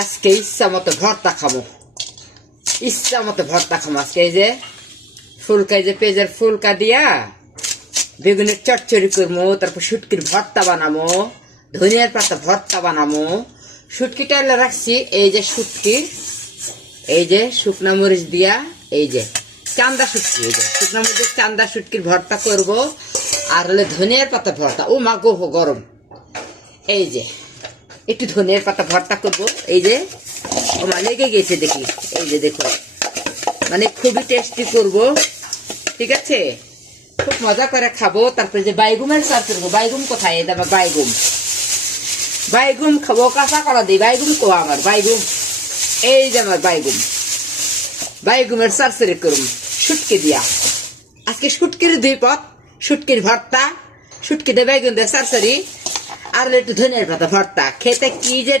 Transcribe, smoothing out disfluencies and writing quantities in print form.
আজকে ইচ্ছা মতো ভর্তা খাবো, ইচ্ছা মতো ভর্তা খাবো। আজকে এই যে ফুলকা, এই যে পেঁয়াজের ফুলকা দিয়া বেগুনের চচ্চড়ি করবো, তারপর শুটকির ভর্তা বানাবো, ধনিয়ার পাতা ভর্তা বানাবো। শুটকিটা এলে রাখছি, এই যে শুটকির, এই যে শুকনা মরিচ দিয়া, এই যে চান্দা শুটকি, এই যে শুকনা মরিচের চান্দা শুটকির ভর্তা করব। আর হলে ধনিয়ার পাতা ভর্তা, ও মা গো গরম। এই যে একটু ধনিয়ার পাতা ভর্তা করব, এই যে আমার লেগে গেছে দেখি, এই যে দেখো, মানে খুবই টেস্টি করব, ঠিক আছে, খুব মজা করে খাবো। তারপরে যে বাইগুমের চাষ করবো, বাইগুম কোথায়, এই আমার বাইগুম, বাইগুম খাবো, কাঁচা কলা দিই, বাইগুম কো আমার বাইগুম, এই যে আমার বাইগুম, বাইগুমের সারসারি করুম শুটকি দিয়া। আজকে শুটকির 2 পদ, শুটকির ভর্তা, শুটকি দিয়ে বাইগুন দিয়ে সারসারি, আর একটু ধনিয়ার পাতা ভর্তা, খেতে কি যে